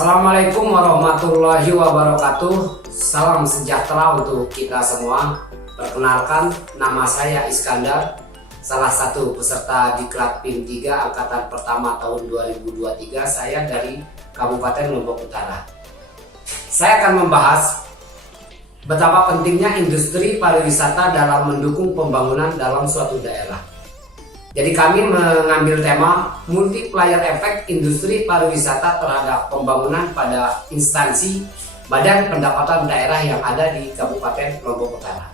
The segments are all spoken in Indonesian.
Assalamualaikum warahmatullahi wabarakatuh. Salam sejahtera untuk kita semua. Perkenalkan, nama saya Iskandar, salah satu peserta Diklat PIM 3 Angkatan Pertama tahun 2023. Saya dari Kabupaten Lombok Utara. Saya akan membahas betapa pentingnya industri pariwisata dalam mendukung pembangunan dalam suatu daerah. Jadi kami mengambil tema multiplier efek industri pariwisata terhadap pembangunan pada instansi badan pendapatan daerah yang ada di Kabupaten Lombok Utara.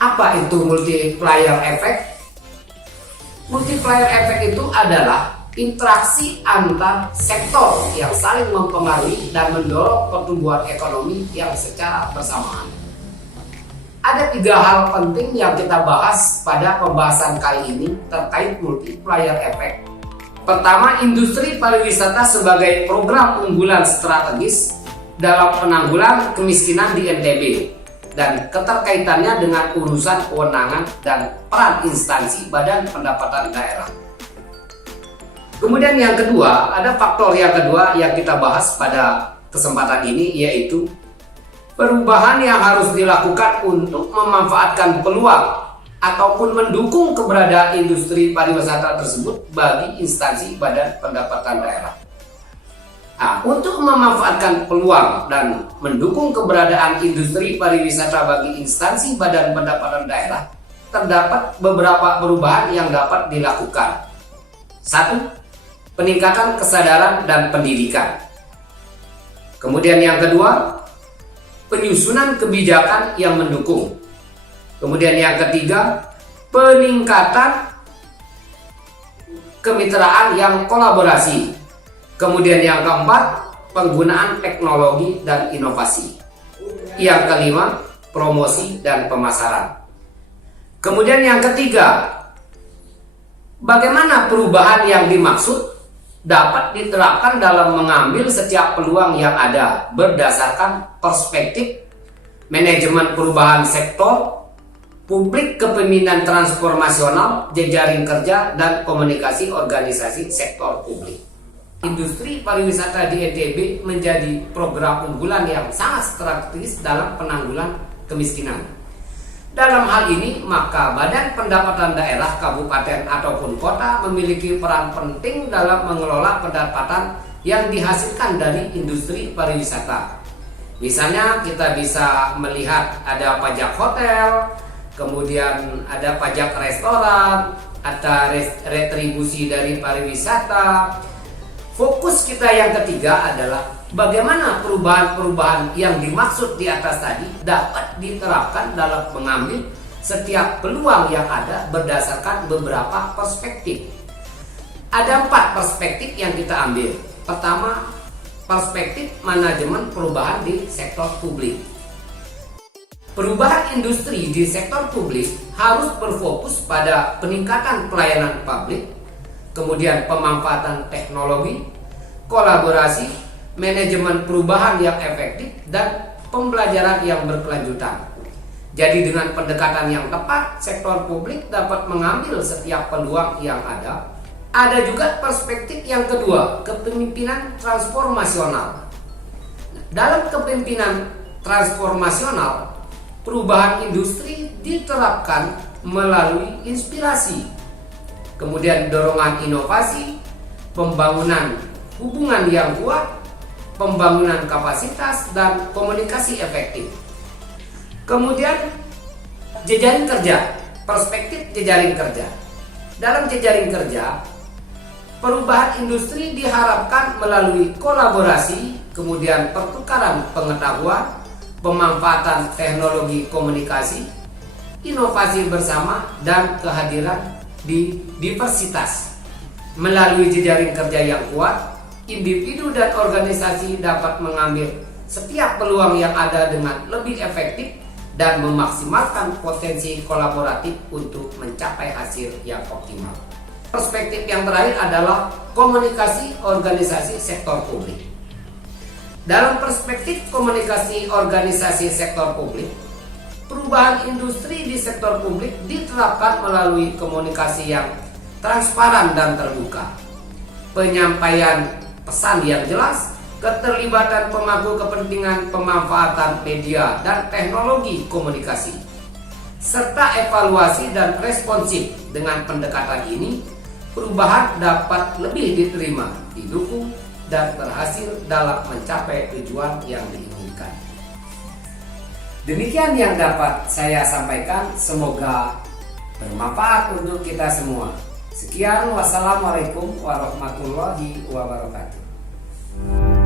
Apa itu multiplier efek? Multiplier efek itu adalah interaksi antar sektor yang saling mempengaruhi dan mendorong pertumbuhan ekonomi yang secara bersamaan. Ada 3 hal penting yang kita bahas pada pembahasan kali ini terkait multiplier effect. Pertama, industri pariwisata sebagai program unggulan strategis dalam penanggulangan kemiskinan di NTB dan keterkaitannya dengan urusan kewenangan dan peran instansi badan pendapatan daerah. Kemudian yang kedua, ada faktor yang kedua yang kita bahas pada kesempatan ini, yaitu perubahan yang harus dilakukan untuk memanfaatkan peluang ataupun mendukung keberadaan industri pariwisata tersebut bagi instansi badan pendapatan daerah. Nah, untuk memanfaatkan peluang dan mendukung keberadaan industri pariwisata bagi instansi badan pendapatan daerah, terdapat beberapa perubahan yang dapat dilakukan. 1. Peningkatan kesadaran dan pendidikan. Kemudian yang kedua, penyusunan kebijakan yang mendukung. Kemudian yang ketiga, peningkatan kemitraan yang kolaborasi. Kemudian yang keempat, penggunaan teknologi dan inovasi. Yang kelima, promosi dan pemasaran. Kemudian yang ketiga, bagaimana perubahan yang dimaksud dapat diterapkan dalam mengambil setiap peluang yang ada berdasarkan perspektif manajemen perubahan sektor, publik kepemimpinan transformasional, jejaring kerja, dan komunikasi organisasi sektor publik. Industri pariwisata di NTB menjadi program unggulan yang sangat strategis dalam penanggulangan kemiskinan. Dalam hal ini, maka Badan Pendapatan Daerah Kabupaten ataupun Kota memiliki peran penting dalam mengelola pendapatan yang dihasilkan dari industri pariwisata. Misalnya kita bisa melihat ada pajak hotel, kemudian ada pajak restoran, ada retribusi dari pariwisata. Fokus kita yang ketiga adalah bagaimana perubahan-perubahan yang dimaksud di atas tadi dapat diterapkan dalam mengambil setiap peluang yang ada berdasarkan beberapa perspektif. Ada 4 perspektif yang kita ambil. Pertama, perspektif manajemen perubahan di sektor publik. Perubahan industri di sektor publik harus berfokus pada peningkatan pelayanan publik, kemudian pemanfaatan teknologi, kolaborasi, manajemen perubahan yang efektif, dan pembelajaran yang berkelanjutan. Jadi dengan pendekatan yang tepat, sektor publik dapat mengambil setiap peluang yang ada. Ada juga perspektif yang kedua, kepemimpinan transformasional. Dalam kepemimpinan transformasional, perubahan industri diterapkan melalui inspirasi, kemudian dorongan inovasi, pembangunan hubungan yang kuat, pembangunan kapasitas, dan komunikasi efektif. Kemudian jejaring kerja, perspektif jejaring kerja. Dalam jejaring kerja, perubahan industri diharapkan melalui kolaborasi, kemudian pertukaran pengetahuan, pemanfaatan teknologi komunikasi, inovasi bersama, dan kehadiran di diversitas. Melalui jejaring kerja yang kuat, individu dan organisasi dapat mengambil setiap peluang yang ada dengan lebih efektif dan memaksimalkan potensi kolaboratif untuk mencapai hasil yang optimal. Perspektif yang terakhir adalah komunikasi organisasi sektor publik. Dalam perspektif komunikasi organisasi sektor publik, perubahan industri di sektor publik diterapkan melalui komunikasi yang transparan dan terbuka, penyampaian pesan yang jelas, keterlibatan pemangku kepentingan pemanfaatan media dan teknologi komunikasi, serta evaluasi dan responsif. Dengan pendekatan ini, perubahan dapat lebih diterima, didukung, dan berhasil dalam mencapai tujuan yang diinginkan. Demikian yang dapat saya sampaikan, semoga bermanfaat untuk kita semua. Sekian, wassalamualaikum warahmatullahi wabarakatuh.